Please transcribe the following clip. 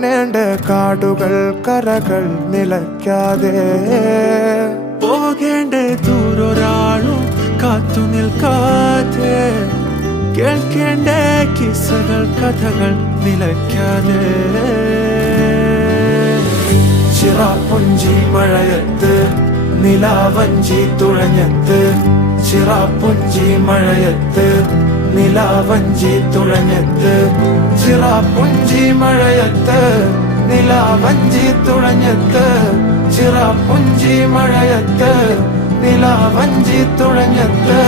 കാണേണ്ട കാടുകൾ കരകൾ നിലയ്ക്കാതെ പോകേണ്ട ദൂരൊരാളും കാത്തു നിൽക്കാതെ കേൾക്കേണ്ട കിസ്സകൾ കഥകൾ നിലയ്ക്കാതെ ചിറാപ്പുഞ്ചി മഴയത്ത് നിലാവഞ്ചി തുഴഞ്ഞത്ത് ചിറാപ്പുഞ്ചി മഴയത്ത് നിലാവഞ്ചി തുഴഞ്ഞത്ത് ചിറാപ്പുഞ്ചി മഴയത്ത് നിലാവഞ്ചി തുഴഞ്ഞത്ത് ചിറാപ്പുഞ്ചി മഴയത്ത് നിലാവഞ്ചി തുഴഞ്ഞത്ത്